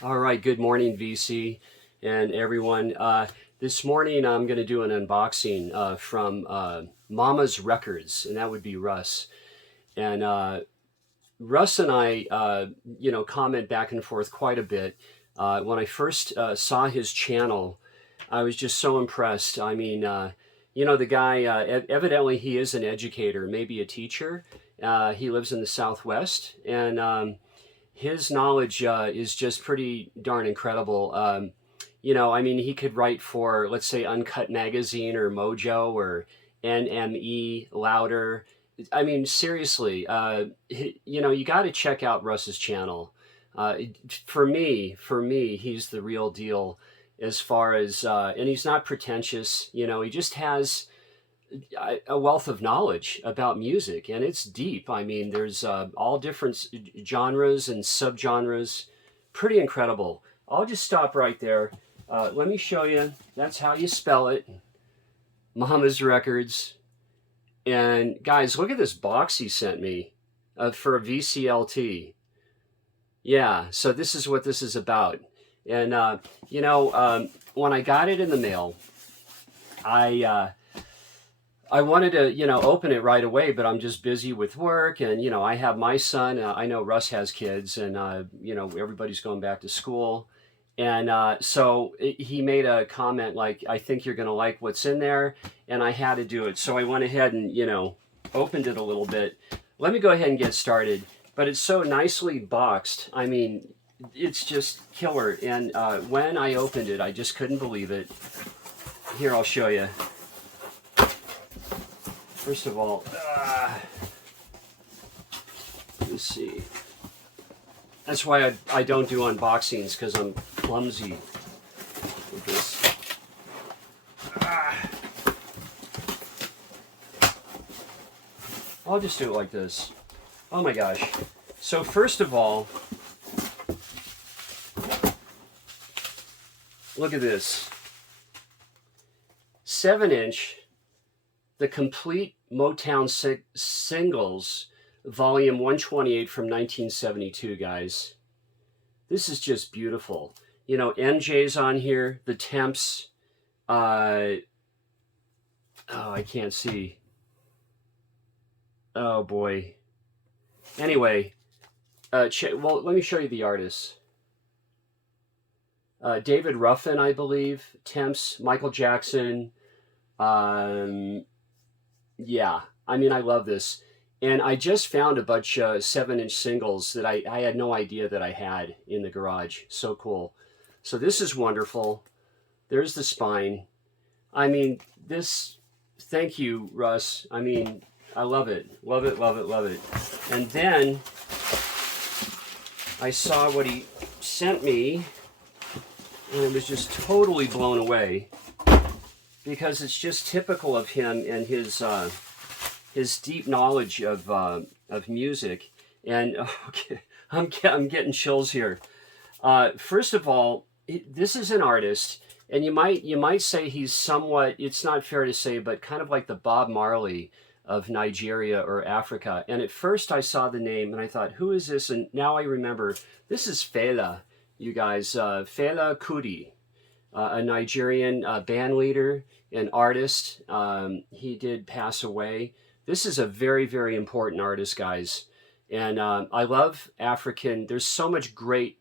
All right, good morning, VC and everyone. This morning I'm going to do an unboxing from Momma's Records, and that would be Russ. And Russ and I, comment back and forth quite a bit. When I first saw his channel, I was just so impressed. I mean, the guy, evidently he is an educator, maybe a teacher. He lives in the Southwest, and his knowledge is just pretty darn incredible. I mean, he could write for, let's say, Uncut Magazine or Mojo or NME, Louder. I mean, seriously, you got to check out Russ's channel. For me, he's the real deal as far as, and he's not pretentious. He just has a wealth of knowledge about music, and it's deep. I mean, there's all different genres and subgenres. Pretty incredible. I'll just stop right there. Let me show you. That's how you spell it. Momma's Records. And guys, look at this box he sent me for a VCLT. Yeah, so this is what this is about. And, when I got it in the mail, I wanted to, open it right away, but I'm just busy with work. And, I have my son. I know Russ has kids, and, everybody's going back to school. And so he made a comment like, I think you're going to like what's in there. And I had to do it. So I went ahead and, opened it a little bit. Let me go ahead and get started. But it's so nicely boxed. I mean, it's just killer. And when I opened it, I just couldn't believe it. Here, I'll show you. First of all, let's see. That's why I don't do unboxings, because I'm clumsy with this. I'll just do it like this. Oh my gosh. So first of all, look at this. 7-inch, the complete Motown singles, volume 128 from 1972, guys. This is just beautiful. MJ's on here, the Temps. I can't see. Oh boy. Anyway, well, let me show you the artists. David Ruffin, I believe. Temps, Michael Jackson. Yeah, I mean, I love this. And I just found a bunch of 7-inch singles that I had no idea that I had in the garage. So cool. So this is wonderful. There's the spine. I mean, thank you, Russ. I mean, I love it. Love it, love it, love it. And then I saw what he sent me, and I was just totally blown away, because it's just typical of him and his deep knowledge of music. And okay, I'm getting chills here. First of all, this is an artist, and you might say he's somewhat, it's not fair to say, but kind of like the Bob Marley of Nigeria or Africa. And at first I saw the name and I thought, who is this? And now I remember, this is Fela, you guys. Fela Kuti, a Nigerian band leader, an artist. He did pass away. This is a very, very important artist, guys. And I love African. There's so much great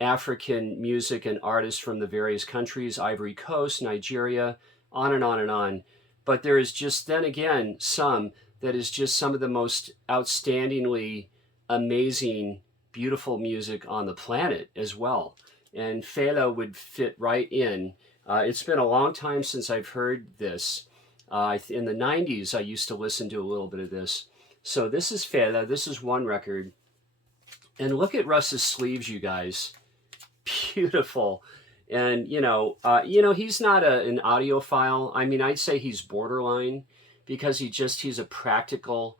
African music and artists from the various countries, Ivory Coast, Nigeria, on and on and on. But there is just, then again, some that is just some of the most outstandingly amazing, beautiful music on the planet as well. And Fela would fit right in. It's been a long time since I've heard this. In the 90s, I used to listen to a little bit of this. So this is Fela. This is one record. And look at Russ's sleeves, you guys. Beautiful. And, he's not an audiophile. I mean, I'd say he's borderline, because he's a practical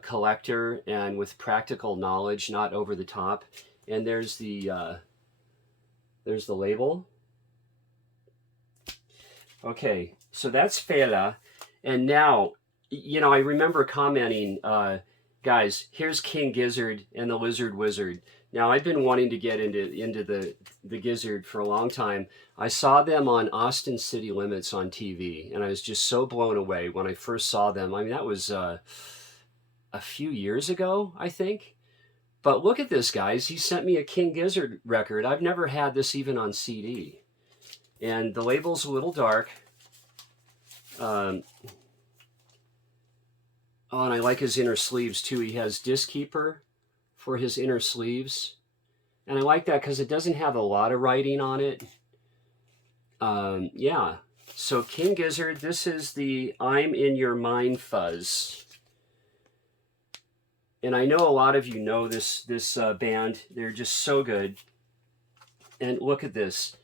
collector, and with practical knowledge, not over the top. And there's the label. Okay, so that's Fela. And now, I remember commenting, Guys, here's King Gizzard and the Lizard Wizard. Now, I've been wanting to get into the Gizzard for a long time. I saw them on Austin City Limits on TV, and I was just so blown away when I first saw them. I mean, that was a few years ago, I think. But look at this, guys. He sent me a King Gizzard record. I've never had this even on CD. And the label's a little dark. Oh, and I like his inner sleeves, too. He has Disc Keeper for his inner sleeves. And I like that because it doesn't have a lot of writing on it. Yeah. So King Gizzard, this is the I'm in Your Mind fuzz. And I know a lot of you know this band. They're just so good. And look at this.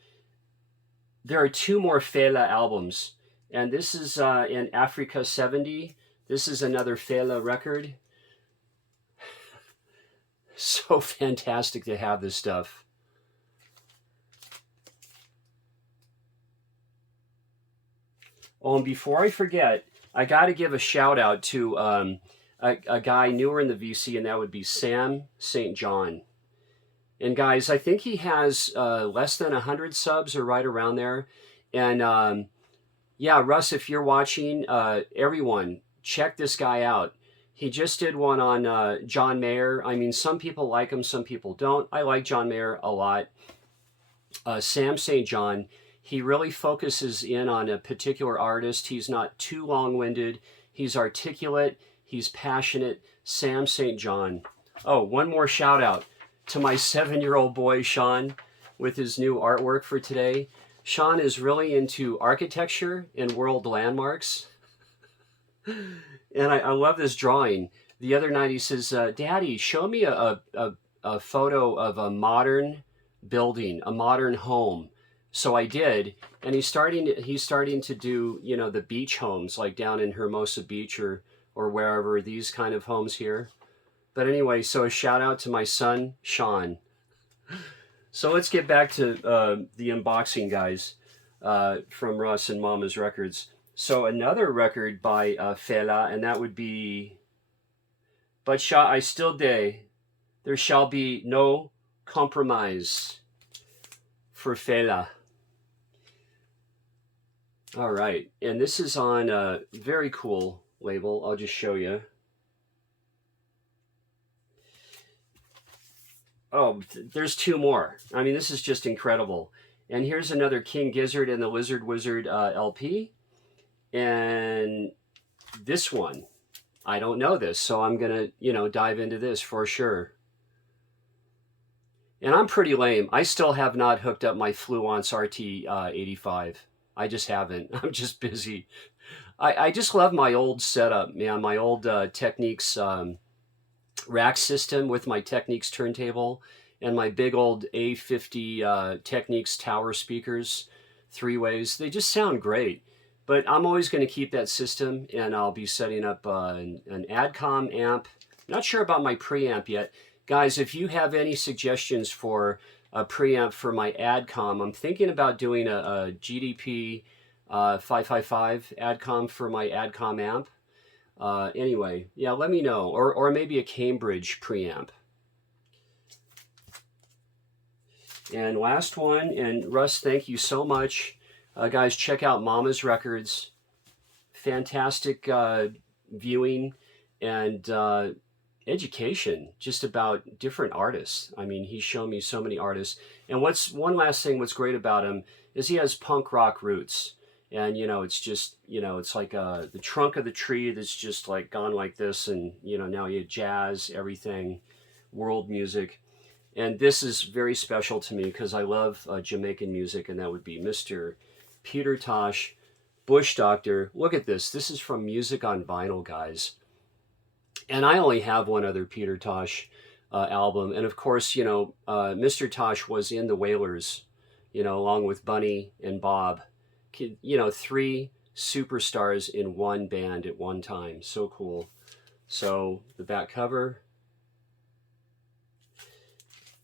There are 2 more Fela albums. And this is in Africa 70. This is another Fela record. So fantastic to have this stuff. Oh, and before I forget, I got to give a shout out to a guy newer in the VC, and that would be Sam St. John. And guys, I think he has less than 100 subs or right around there. And yeah, Russ, if you're watching, everyone, check this guy out. He just did one on John Mayer. I mean, some people like him, some people don't. I like John Mayer a lot. Sam St. John, he really focuses in on a particular artist. He's not too long-winded. He's articulate. He's passionate. Sam St. John. Oh, one more shout out to my 7-year-old boy, Sean, with his new artwork for today. Sean is really into architecture and world landmarks. And I love this drawing. The other night he says, Daddy, show me a photo of a modern building, a modern home. So I did, and he's starting to do, you know, the beach homes, like down in Hermosa Beach or wherever, these kind of homes here. But anyway, so a shout out to my son, Sean. So let's get back to the unboxing, guys, from Russ and Momma's Records. So another record by Fela, and that would be, But Shall I Still Day, There Shall Be No Compromise for Fela. All right, and this is on a very cool label. I'll just show you. Oh, there's 2 more. I mean, this is just incredible. And here's another King Gizzard and the Lizard Wizard LP. And this one, I don't know this, so I'm going to, you know, dive into this for sure. And I'm pretty lame. I still have not hooked up my Fluence RT85. I just haven't. I'm just busy. I just love my old setup, man. My old Technics rack system with my Technics turntable and my big old A50 Technics tower speakers, 3-ways. They just sound great. But I'm always going to keep that system, and I'll be setting up an AdCom amp. Not sure about my preamp yet. Guys, if you have any suggestions for a preamp for my AdCom, I'm thinking about doing a GDP 555 AdCom for my AdCom amp. Anyway, yeah, let me know. Or maybe a Cambridge preamp. And last one, and Russ, thank you so much. Guys, check out Momma's Records. Fantastic viewing and education just about different artists. I mean, he's shown me so many artists. And one last thing, what's great about him is he has punk rock roots. And, you know, it's just, you know, it's like the trunk of the tree that's just like gone like this. And, you know, now you have jazz, everything, world music. And this is very special to me because I love Jamaican music, and that would be Mr. Peter Tosh, Bush Doctor. Look at this. This is from Music on Vinyl, guys. And I only have one other Peter Tosh album. And of course, you know, Mr. Tosh was in the Wailers, you know, along with Bunny and Bob. You know, 3 superstars in one band at one time. So cool. So the back cover.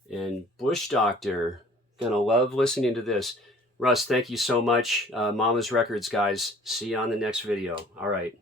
And Bush Doctor. Gonna love listening to this. Russ, thank you so much. Momma's Records, guys. See you on the next video. All right.